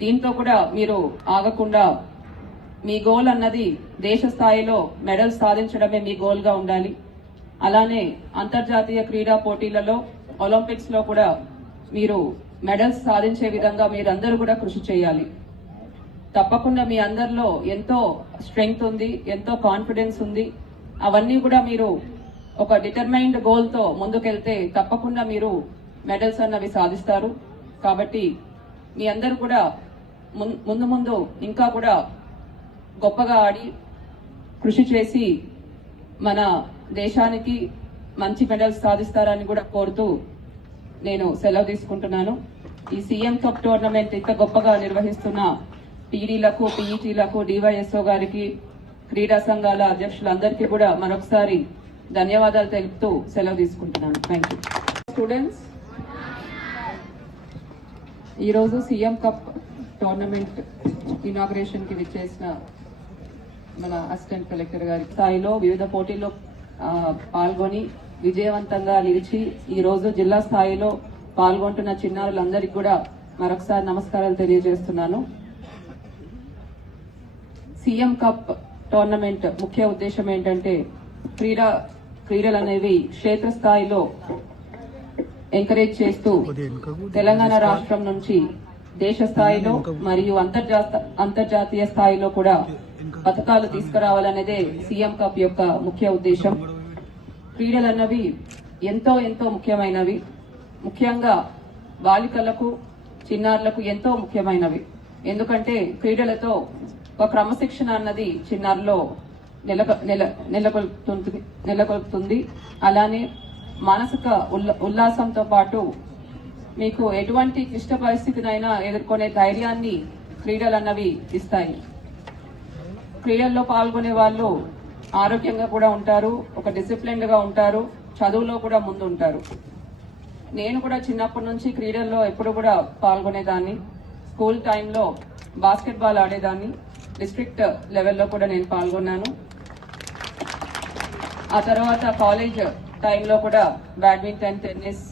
దీంతో కూడా మీరు ఆగకుండా మీ గోల్ అన్నది దేశ స్థాయిలో మెడల్ సాధించడమే మీ గోల్గా ఉండాలి. అలానే అంతర్జాతీయ క్రీడా పోటీలలో ఒలింపిక్స్లో కూడా మీరు మెడల్స్ సాధించే విధంగా మీరందరూ కూడా కృషి చేయాలి. తప్పకుండా మీ అందరిలో ఎంతో స్ట్రెంగ్త్ ఉంది ఎంతో కాన్ఫిడెన్స్ ఉంది. అవన్నీ కూడా మీరు ఒక డిటర్మైన్డ్ గోల్తో ముందుకెళ్తే తప్పకుండా మీరు మెడల్స్ అన్నవి సాధిస్తారు. కాబట్టి మీ అందరూ కూడా ముందు ముందు ఇంకా కూడా గొప్పగా ఆడి కృషి చేసి మన దేశానికి మంచి మెడల్స్ సాధిస్తారని కూడా కోరుతూ నేను సెలవు తీసుకుంటున్నాను. ఈ సీఎం కప్ టోర్నమెంట్ ఇంత గొప్పగా నిర్వహిస్తున్న టీడీలకు పీఈటీలకు డివైఎస్ఓ గారికి క్రీడా సంఘాల అధ్యక్షులందరికీ కూడా మరొకసారి ధన్యవాదాలు తెలుపుతూ సెలవు తీసుకుంటున్నాను. థ్యాంక్ యూ స్టూడెంట్స్ ఈరోజు సీఎం కప్ టోర్నమెంట్ ఇనాగ్రేషన్కి విచ్చేసిన మన అసిస్టెంట్ కలెక్టర్ గారి స్థాయిలో వివిధ పోటీల్లో పాల్గొని విజయవంతంగా నిలిచి ఈ రోజు జిల్లా స్థాయిలో పాల్గొంటున్న చిన్నారులందరికీ కూడా మరొకసారి నమస్కారాలు తెలియజేస్తున్నాను. సీఎం కప్ టోర్నమెంట్ ముఖ్య ఉద్దేశం ఏంటంటే క్రీడా క్రీడలు అనేవి క్షేత్రస్థాయిలో ఎంకరేజ్ చేస్తూ తెలంగాణ రాష్ట్రం నుంచి దేశ స్థాయిలో మరియు అంతర్జాతీయ స్థాయిలో కూడా పథకాలు తీసుకురావాలనేదే సీఎం కప్ యొక్క ముఖ్య ఉద్దేశం. క్రీడలు అన్నవి ఎంతో ఎంతో ముఖ్యమైనవి. ముఖ్యంగా బాలికలకు చిన్నారులకు ఎంతో ముఖ్యమైనవి. ఎందుకంటే క్రీడలతో ఒక క్రమశిక్షణ అన్నది చిన్నారులో నెలకొ నెల నెలకొల్పుతుంది నెలకొల్పుతుంది అలానే మానసిక ఉల్లాసంతో పాటు మీకు ఎటువంటి క్లిష్ట పరిస్థితినైనా ఎదుర్కొనే ధైర్యాన్ని క్రీడలు అన్నవి ఇస్తాయి. క్రీడల్లో పాల్గొనే వాళ్ళు ఆరోగ్యంగా కూడా ఉంటారు ఒక డిసిప్లిన్గా ఉంటారు చదువులో కూడా ముందు ఉంటారు నేను కూడా చిన్నప్పటి నుంచి క్రీడల్లో ఎప్పుడు కూడా పాల్గొనేదాన్ని. స్కూల్ టైంలో బాస్కెట్బాల్ ఆడేదాన్ని. డిస్ట్రిక్ట్ లెవెల్లో కూడా నేను పాల్గొన్నాను. ఆ తర్వాత కాలేజ్ టైంలో కూడా బ్యాడ్మింటన్ టెన్నిస్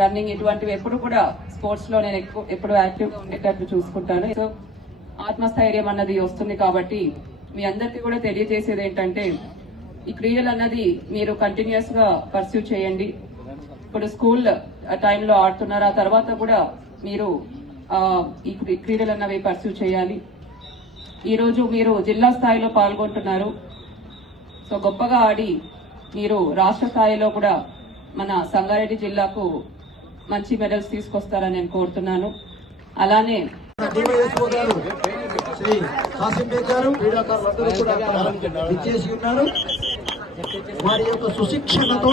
రన్నింగ్ ఇటువంటివి ఎప్పుడు కూడా స్పోర్ట్స్లో నేను ఎక్కువ ఎప్పుడు యాక్టివ్గా చూసుకుంటాను. సో ఆత్మస్థైర్యం అన్నది వస్తుంది కాబట్టి మీ అందరికీ కూడా తెలియజేసేది ఏంటంటే ఈ క్రీడలు అన్నది మీరు కంటిన్యూస్గా పర్సూ చేయండి. ఇప్పుడు స్కూల్ టైంలో ఆడుతున్నారు. ఆ తర్వాత కూడా మీరు ఈ క్రీడలు అన్నవి పర్సూ చేయాలి. ఈరోజు మీరు జిల్లా స్థాయిలో పాల్గొంటున్నారు. సో గొప్పగా ఆడి మీరు రాష్ట్ర స్థాయిలో కూడా మన సంగారెడ్డి జిల్లాకు మంచి మెడల్స్ తీసుకొస్తారని నేను కోరుతున్నాను. అలానే శ్రీ గారు క్రీడాకారులందరూ కూడా విచ్చేసి ఉన్నారు వారి యొక్క సుశిక్షణతో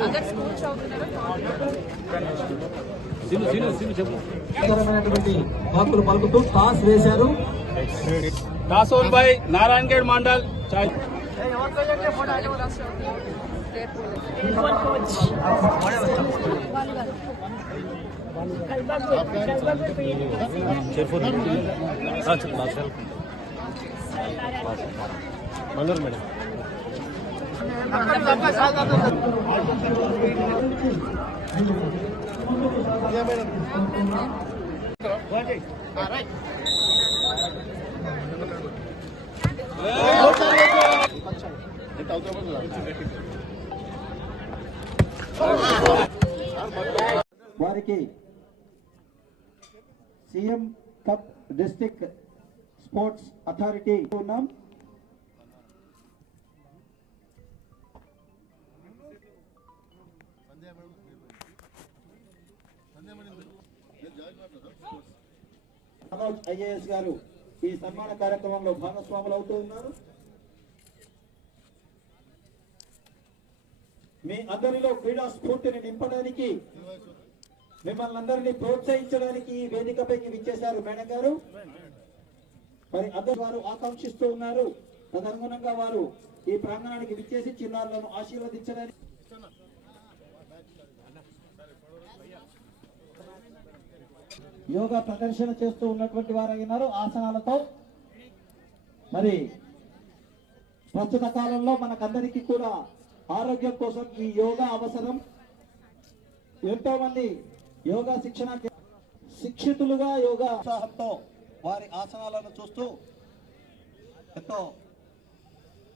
అదర్ స్కూల్స్ అవుతున్నారా హక్కులు పలుకుతూ టాస్ వేశారు toss won by Narayankhed mandal Manduru madam అక్కడ వారికి CM cup district sports authority ఉన్నాం మనోజ్ ఐఏఎస్ గారు ఈ సన్మాన కార్యక్రమంలో భాగస్వాములు అవుతూ ఉన్నారు. మీ అందరిలో క్రీడా స్ఫూర్తిని నింపడానికి మిమ్మల్ని అందరినీ ప్రోత్సహించడానికి ఈ వేదికపైకి విచ్చేశారు మేడం గారు. మరి అందరు వారు ఆకాంక్షిస్తూ ఉన్నారు. తదనుగుణంగా వారు ఈ ప్రాంగణానికి విచ్చేసి చిన్నారులను ఆశీర్వదించడానికి యోగా ప్రదర్శన చేస్తూ ఉన్నటువంటి వారు అయినారు ఆసనాలతో. మరి ప్రస్తుత కాలంలో మనకందరికీ కూడా ఆరోగ్యం కోసం ఈ యోగా అవసరం. ఎంతో మంది యోగా శిక్షణ శిక్షితులుగా యోగా ఉత్సాహంతో వారి ఆసనాలను చూస్తూ ఎంతో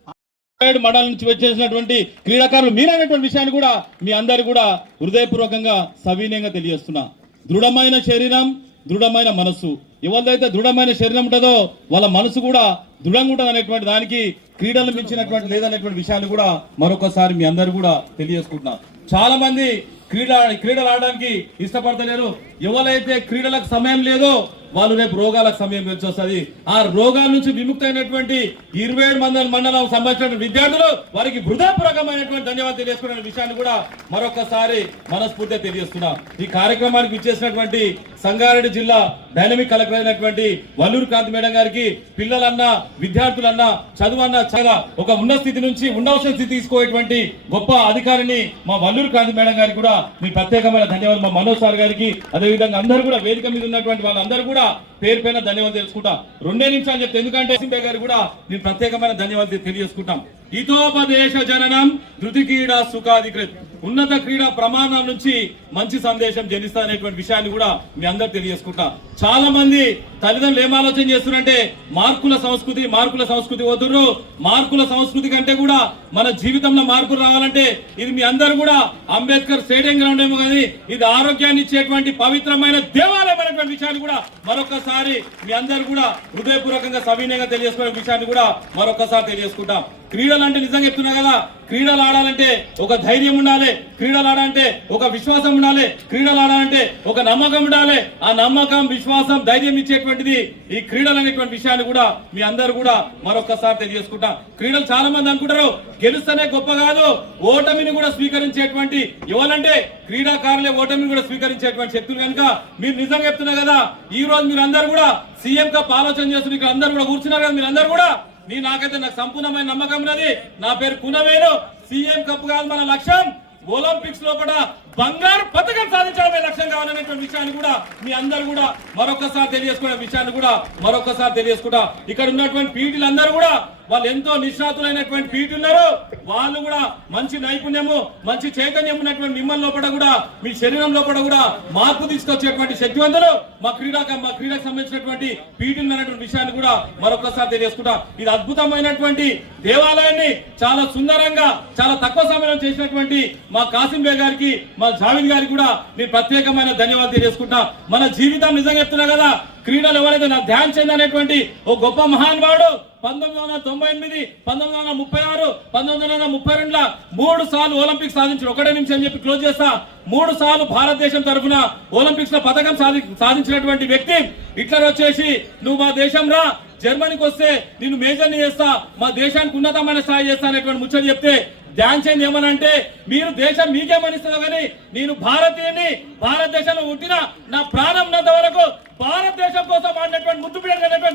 నారాయణ మండలం నుంచి వచ్చేసినటువంటి క్రీడాకారులు మీరైనటువంటి విషయాన్ని కూడా మీ అందరు కూడా హృదయపూర్వకంగా సవినయంగా తెలియజేస్తున్నా. దృఢమైన శరీరం దృఢమైన మనస్సు. ఎవరిదైతే దృఢమైన శరీరం ఉంటుందో వాళ్ళ మనసు కూడా దృఢంగా ఉంటుంది అనేటువంటి దానికి క్రీడలు మించినటువంటి లేదనేటువంటి విషయాన్ని కూడా మరొకసారి మీ అందరు కూడా తెలియజేసుకుంటున్నా చాలా మంది క్రీడ క్రీడలు ఆడడానికి ఇష్టపడతలేరు. ఎవరైతే క్రీడలకు సమయం లేదో వాళ్ళు రేపు రోగాలకు సమయం వచ్చి ఆ రోగాల నుంచి విముక్తమైనటువంటి ఇరవై ఏడు మంది మండలం సంబంధించిన విద్యార్థులు వారికి హృదయపూర్వకమైనటువంటి ధన్యవాదాలు తెలియజేసుకున్న విషయాన్ని కూడా మరొకసారి మనస్ఫూర్తిగా తెలియజేస్తున్నాం. ఈ కార్యక్రమానికి ఇచ్చేసినటువంటి సంగారెడ్డి జిల్లా డైనమిక్ కలెక్టర్ అయినటువంటి వల్లూరు కాంతి మేడం గారికి పిల్లలన్నా విద్యార్థులన్నా చదువన్నా చాలా ఒక ఉన్న స్థితి నుంచి ఉండవలసిన స్థితి తీసుకోయేటువంటి గొప్ప అధికారిని మా వల్లూరు కాంతి మేడం గారికి కూడా మీ ప్రత్యేకమైన ధన్యవాదాలు. మా మనోజ్ సార్ గారికి అదేవిధంగా అందరూ కూడా వేదిక మీద ఉన్నటువంటి వాళ్ళందరూ కూడా పేరు పైన ధన్యవాదాలు తెలుసుకుంటాం. రెండే నిమిషాలు చెప్తే ఎందుకంటే సింబే గారు కూడా నేను ప్రత్యేకమైన ధన్యవాదాలు తెలియజేసుకుంటాం. హితోపదేశ జననం ధృతి క్రీడా సుఖాధికృత్. ఉన్నత క్రీడా ప్రమాణాల నుంచి మంచి సందేశం జనిస్తా అనేటువంటి విషయాన్ని కూడా మీ అందరు తెలియజేసుకుంటా. చాలా మంది తల్లిదండ్రులు ఏం ఆలోచన చేస్తున్నారంటే మార్కుల సంస్కృతి మార్కుల సంస్కృతి వద్దురు మార్కుల సంస్కృతి కంటే కూడా మన జీవితంలో మార్పులు రావాలంటే ఇది మీ అందరూ కూడా అంబేద్కర్ స్టేడియం గ్రౌండ్ ఏమో కానీ ఇది ఆరోగ్యాన్ని ఇచ్చేటువంటి పవిత్రమైన దేవాలయమైనటువంటి విషయాన్ని కూడా మరొకసారి మీ అందరు కూడా హృదయపూర్వకంగా సవినయంగా తెలియజేసుకునే విషయాన్ని కూడా మరొకసారి తెలియజేసుకుంటాం. క్రీడలు అంటే నిజంగా చెప్తున్నా కదా క్రీడలు ఆడాలంటే ఒక ధైర్యం ఉండాలి క్రీడలు ఆడాలంటే ఒక విశ్వాసం ఉండాలి క్రీడలు ఆడాలంటే ఒక నమ్మకం ఉండాలి. ఆ నమ్మకం విశ్వాసం ధైర్యం ఇచ్చేటువంటిది ఈ క్రీడలు అనేటువంటి విషయాన్ని కూడా మీ అందరు కూడా మరొకసారి తెలియజేసుకుంటా. క్రీడలు చాలా మంది అనుకుంటారు గెలుస్తేనే గొప్ప కాదు ఓటమిని కూడా స్వీకరించేటువంటి ఎవరంటే క్రీడాకారులే ఓటమిని కూడా స్వీకరించేటువంటి శక్తులు కనుక మీరు నిజంగా చెప్తున్నారు కదా ఈ రోజు మీరు అందరు కూడా సీఎం కప్ ఆలోచన చేస్తున్నారు ఇక్కడ అందరు కూడా కూర్చున్నారు కదా మీరు అందరు కూడా నీ నాకైతే నాకు సంపూర్ణమైన నమ్మకం ఉన్నది. నా పేరు కునవేను సీఎం కప్ కాదు మన లక్ష్యం. ఒలింపిక్స్ కూడా బంగారు పథకం సాధించడమే లక్ష్యం కావాలనేటువంటి విషయాన్ని కూడా మీ అందరు కూడా మరొకసారి తెలియజేసుకునే విషయాన్ని కూడా మరొకసారి తెలియజేసుకుంటా. ఇక్కడ ఉన్నటువంటి పీటీలు అందరూ కూడా వాళ్ళు ఎంతో నిష్ణాతులైనటువంటి పీటీ ఉన్నారు. వాళ్ళు కూడా మంచి నైపుణ్యము మంచి చైతన్యం ఉన్నటువంటి మిమ్మల్ని లోపల కూడా మీ శరీరం లోపల కూడా మార్పు తీసుకొచ్చేటువంటి శక్తివంతులు. మా క్రీడా మా క్రీడకు సంబంధించినటువంటి పీటీలు అనేటువంటి విషయాన్ని కూడా మరొకసారి తెలియజేసుకుంటా. ఇది అద్భుతమైనటువంటి దేవాలయాన్ని చాలా సుందరంగా చాలా తక్కువ సమయంలో చేసినటువంటి మా కాసిం బే గారికి మా జావిద్ గారికి కూడా నేను ప్రత్యేకమైన ధన్యవాదాలు తెలియజేసుకుంటా. మన జీవితం నిజంగా చెప్తున్నా కదా క్రీడలు ఎవరైతే నా ధ్యాన్ చంద్ అనేటువంటి ఓ గొప్ప మహానుభావుడు పంతొమ్మిది వందల తొంభై ఎనిమిది పంతొమ్మిది వందల ముప్పై ఆరు పంతొమ్మిది వందల ముప్పై రెండుల మూడు సార్లు ఒలింపిక్స్ సాధించిన ఒకటే నిమిషం చెప్పి క్లోజ్ చేస్తా. మూడు సార్లు భారతదేశం తరఫున ఒలింపిక్స్లో పథకం సాధి సాధించినటువంటి వ్యక్తి హిట్లర్ వచ్చేసి నువ్వు మా దేశం రా జర్మనీకి వస్తే నేను మేజర్ని చేస్తా మా దేశానికి ఉన్నతమైన స్థాయి చేస్తా అనేటువంటి ముచ్చట చెప్తే ధ్యాన్ చంద్ ఏమనంటే మీరు దేశం మీకేమనిస్తుందో కానీ నేను భారతీయుని భారతదేశంలో పుట్టిన నా ప్రాణం ఉన్నంత వరకు భారతదేశం కోసం ఆడినటువంటి ముద్దు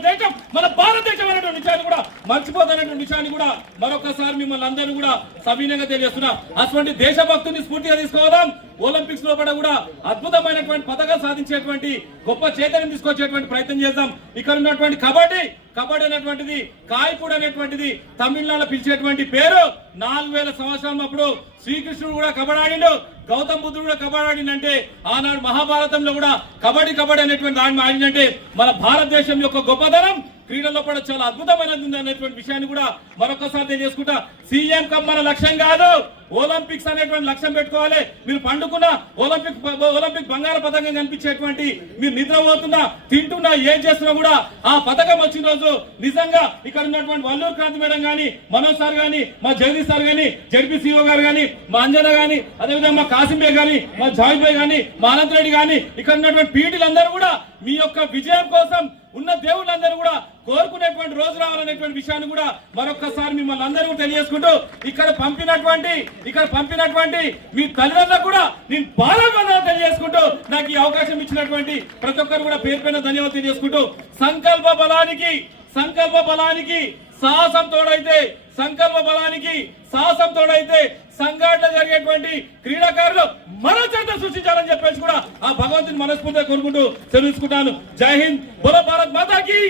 దేశం మన భారతదేశం అనేటువంటి విషయాన్ని కూడా మర్చిపోతున్నటువంటి విషయాన్ని కూడా మరొకసారి మిమ్మల్ని అందరూ కూడా సవీనంగా తెలియజేస్తున్నా. అటువంటి దేశభక్తుని స్ఫూర్తిగా తీసుకోవడం ఒలింపిక్స్ లోపల కూడా అద్భుతమైనటువంటి పథకాలు సాధించేటువంటి గొప్ప చైతన్యం తీసుకొచ్చేటువంటి ప్రయత్నం చేద్దాం. ఇక్కడ ఉన్నటువంటి కబడ్డీ కబడ్డీ అనేటువంటిది కాయపూడి అనేటువంటిది తమిళనాడులో పిలిచేటువంటి పేరు. నాలుగు వేల సంవత్సరం అప్పుడు శ్రీకృష్ణుడు కూడా కబడ్డీ ఆడిండు. గౌతమ్ బుద్ధుడు కూడా కబడ్డీ ఆడిందంటే ఆనాడు మహాభారతంలో కూడా కబడ్డీ కబడ్డీ అనేటువంటి ఆడిన ఆడిందంటే మన భారతదేశం యొక్క గొప్పతనం క్రీడల్లో కూడా చాలా అద్భుతమైనది ఉంది అనేటువంటి విషయాన్ని కూడా మరొకసారి తెలియజేసుకుంటా. సీఎం కప్ మన లక్ష్యం కాదు. ఒలింపిక్స్ అనేటువంటి లక్ష్యం పెట్టుకోవాలి. మీరు పండుకున్న ఒలింపిక్ ఒలింపిక్ బంగారు పథకం కనిపించేటువంటి మీరు నిద్రపోతున్నా తింటున్నా ఏం చేస్తున్నా కూడా ఆ పథకం వచ్చిన రోజు నిజంగా ఇక్కడ ఉన్నటువంటి వల్లూరు క్రాంతి మేడం కానీ మనోజ్ సార్ కానీ మా జగదీష్ సార్ కానీ జడ్పీ సిఓ గారు కానీ మా అంజన కానీ అదేవిధంగా మా కాసిం బే మా జాయిద్ బే గాని మా అనంత్ రెడ్డి కానీ ఇక్కడ ఉన్నటువంటి పీటీలందరూ కూడా మీ యొక్క విజయం కోసం ఉన్న దేవుళ్ళందరూ కూడా కోరుకునేటువంటి రోజు రావాలనేటువంటి విషయాన్ని కూడా మరొక్కసారి మిమ్మల్ని అందరూ తెలియజేసుకుంటూ ఇక్కడ పంపినటువంటి ఇక్కడ పంపినటువంటి మీ తల్లిదండ్రులకు కూడా నేను బాలబంధాలు తెలియజేసుకుంటూ నాకు ఈ అవకాశం ఇచ్చినటువంటి ప్రతి ఒక్కరు కూడా పేరు పైన ధన్యవాదాలు తెలియజేసుకుంటూ సంకల్ప బలానికి సంకల్ప బలానికి సాహసం తోడైతే సంకల్ప బలానికి సాహసం తోడైతే సంఘటన జరిగేటువంటి క్రీడాకారులు మరో చరిత్ర సృష్టించాలని చెప్పేసి కూడా ఆ భగవంతుని మనస్ఫూర్తిగా కోరుకుంటూ తెలుసుకుంటాను జై హింద్. బుల భారత్ మాతాకి.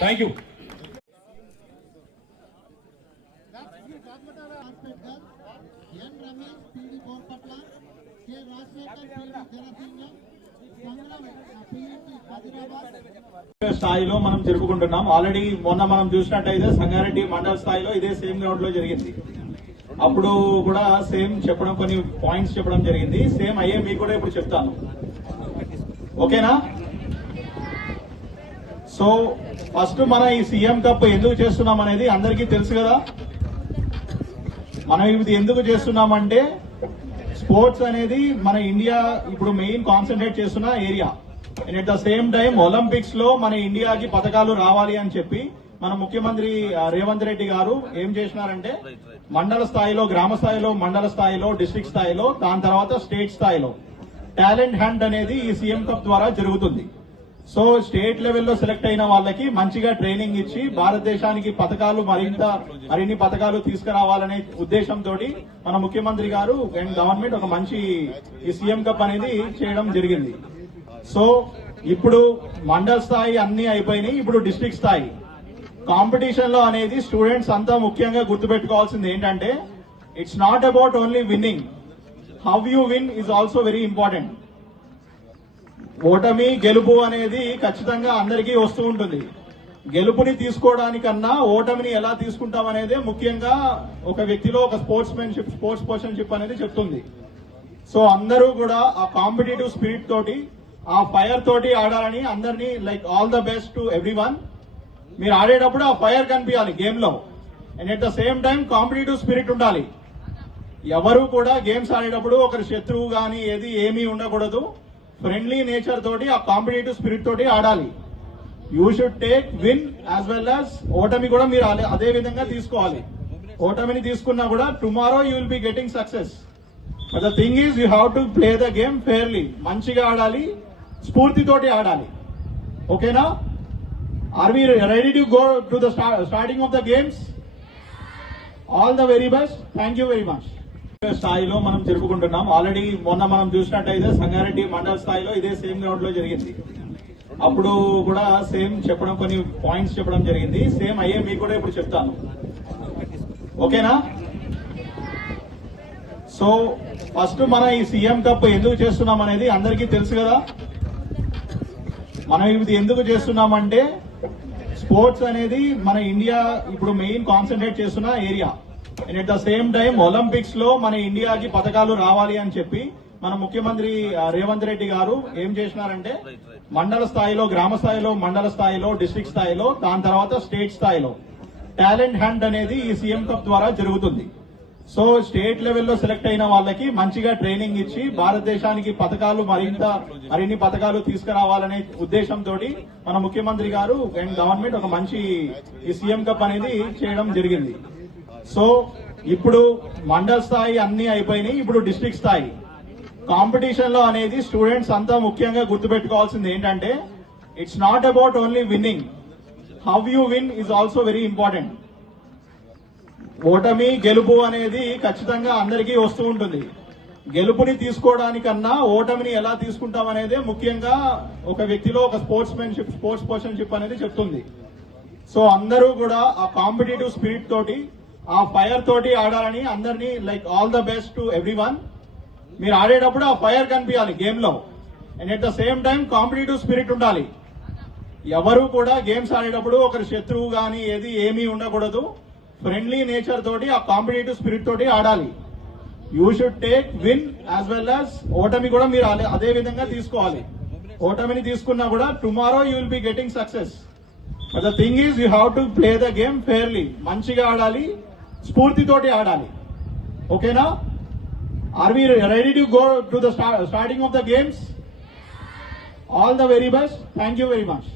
థ్యాంక్ యూ రాజశేఖర్ స్థాయిలో మనం జరుపుకుంటున్నాం. ఆల్రెడీ మొన్న మనం చూసినట్టయితే సంగారెడ్డి మండల స్థాయిలో ఇదే సేమ్ గ్రౌండ్లో జరిగింది. అప్పుడు కూడా సేమ్ చెప్పడం కొన్ని పాయింట్స్ చెప్పడం జరిగింది. సేమ్ అయ్యే మీకు కూడా ఇప్పుడు చెప్తాను. ఓకేనా? సో ఫస్ట్ మన ఈ సీఎం కప్ ఎందుకు చేస్తున్నాం అనేది అందరికీ తెలుసు కదా. మనం ఇది ఎందుకు చేస్తున్నామంటే స్పోర్ట్స్ అనేది మన ఇండియా ఇప్పుడు మెయిన్ కాన్సన్ట్రేట్ చేస్తున్న area. And at the same time ఒలింపిక్స్లో మన ఇండియాకి పథకాలు రావాలి అని చెప్పి మన ముఖ్యమంత్రి రేవంత్ రెడ్డి గారు ఏం చేసినారంటే మండల స్థాయిలో గ్రామ స్థాయిలో మండల స్థాయిలో డిస్ట్రిక్ట్ స్థాయిలో దాని తర్వాత స్టేట్ స్థాయిలో. టాలెంట్ హంట్ అనేది ఈ సీఎం కప్ ద్వారా జరుగుతుంది. సో స్టేట్ లెవెల్లో సెలెక్ట్ అయిన వాళ్ళకి మంచిగా ట్రైనింగ్ ఇచ్చి భారతదేశానికి పథకాలు మరింత మరిన్ని పథకాలు తీసుకురావాలనే ఉద్దేశంతో మన ముఖ్యమంత్రి గారు అండ్ గవర్నమెంట్ ఒక మంచి ఈ సీఎం కప్ అనేది చేయడం జరిగింది. సో ఇప్పుడు మండల్ స్థాయి అన్ని అయిపోయినాయి ఇప్పుడు డిస్ట్రిక్ట్ స్థాయి. కాంపిటీషన్లో అనేది స్టూడెంట్స్ అంతా ముఖ్యంగా గుర్తుపెట్టుకోవాల్సింది ఏంటంటే it's not about only winning how you win is also very important ఓటమి గెలుపు అనేది ఖచ్చితంగా అందరికీ వస్తూ ఉంటుంది. గెలుపుని తీసుకోవడానికన్నా ఓటమిని ఎలా తీసుకుంటాం అనేది ముఖ్యంగా ఒక వ్యక్తిలో ఒక స్పోర్ట్స్ మెన్షిప్ స్పోర్ట్స్ పర్సన్షిప్ అనేది చెప్తుంది. సో అందరూ కూడా ఆ కాంపిటేటివ్ స్పిరిట్ తోటి ఆ ఫైర్ తోటి ఆడాలని అందరినీ like all the best to every మీరు ఆడేటప్పుడు ఆ ఫైర్ కనిపించాలి గేమ్లో and at the same time competitive spirit ఉండాలి. ఎవరు కూడా గేమ్స్ ఆడేటప్పుడు ఒకరి శత్రువు కానీ ఏది ఏమీ ఉండకూడదు. ఫ్రెండ్లీ నేచర్ తోటి ఆ కాంపిటేటివ్ స్పిరిట్ తోటి ఆడాలి. You should take win as well as ఓటమి కూడా మీరు అదే- విధంగా తీసుకోవాలి. ఓటమిని తీసుకున్నా కూడా tomorrow you will be getting success the thing is you have to play the game fairly మంచిగా ఆడాలి స్ఫూర్తితోటి ఆడాలి. ఓకేనా are we ready to go to the starting of the games all the very best thank you very much స్థాయిలో మనం జరుపుకుంటున్నాం. Already మొన్న మనం చూసినట్టయితే సంగారెడ్డి మండల స్థాయిలో ఇదే సేమ్ గ్రౌండ్లో జరిగింది. అప్పుడు కూడా సేమ్ చెప్పడం కొన్ని పాయింట్స్ చెప్పడం జరిగింది. సేమ్ అయ్యే మీకు కూడా ఇప్పుడు చెప్తాను. ఓకేనా? సో ఫస్ట్ మన ఈ సీఎం కప్ ఎందుకు చేస్తున్నాం అనేది అందరికీ తెలుసు కదా. మనం ఇది ఎందుకు చేస్తున్నామంటే స్పోర్ట్స్ అనేది మన ఇండియా ఇప్పుడు మెయిన్ కాన్సన్ట్రేట్ చేస్తున్న area and at the same time ఒలింపిక్స్లో మన ఇండియాకి పథకాలు రావాలి అని చెప్పి మన ముఖ్యమంత్రి రేవంత్ రెడ్డి గారు ఏం చేసినారంటే మండల స్థాయిలో గ్రామ స్థాయిలో మండల స్థాయిలో డిస్ట్రిక్ట్ స్థాయిలో దాని తర్వాత స్టేట్ స్థాయిలో. టాలెంట్ హంట్ అనేది ఈ సీఎం కప్ ద్వారా జరుగుతుంది. సో స్టేట్ లెవెల్లో సెలెక్ట్ అయిన వాళ్ళకి మంచిగా ట్రైనింగ్ ఇచ్చి భారతదేశానికి పథకాలు మరింత మరిన్ని పథకాలు తీసుకురావాలనే ఉద్దేశంతో మన ముఖ్యమంత్రి గారు అండ్ గవర్నమెంట్ ఒక మంచి ఈ సీఎం కప్ అనేది చేయడం జరిగింది. సో ఇప్పుడు మండల్ స్థాయి అన్ని అయిపోయినాయి ఇప్పుడు డిస్ట్రిక్ట్ స్థాయి. కాంపిటీషన్లో అనేది స్టూడెంట్స్ అంతా ముఖ్యంగా గుర్తుపెట్టుకోవాల్సింది ఏంటంటే it's not about only winning how you win is also very important ఓటమి గెలుపు అనేది ఖచ్చితంగా అందరికీ వస్తూ ఉంటుంది. గెలుపుని తీసుకోవడానికన్నా ఓటమిని ఎలా తీసుకుంటాం అనేది ముఖ్యంగా ఒక వ్యక్తిలో ఒక స్పోర్ట్స్ మెన్షిప్ స్పోర్ట్స్ పర్సన్షిప్ అనేది చెప్తుంది. సో అందరూ కూడా ఆ కాంపిటేటివ్ స్పిరిట్ తోటి ఆ ఫైర్ తోటి ఆడాలని అందరినీ like all the best to every మీరు ఆడేటప్పుడు ఆ ఫైర్ కనిపించాలి గేమ్లో and at the same time competitive spirit ఉండాలి. ఎవరు కూడా గేమ్స్ ఆడేటప్పుడు ఒకరి శత్రువు కానీ ఏది ఏమీ ఉండకూడదు. ఫ్రెండ్లీ నేచర్ తోటి ఆ కాంపిటేటివ్ స్పిరిట్ తోటి ఆడాలి. You should take win as well as ఓటమి కూడా మీరు అదే- అదే విధంగా తీసుకోవాలి. ఓటమిని తీసుకున్నా కూడా tomorrow you will be getting success the thing is you have to play the game fairly మంచిగా ఆడాలి. స్ఫూర్తితోటి ఆడాలి. ఓకేనా? Are we ready to go to the starting of the games all the very best thank you very much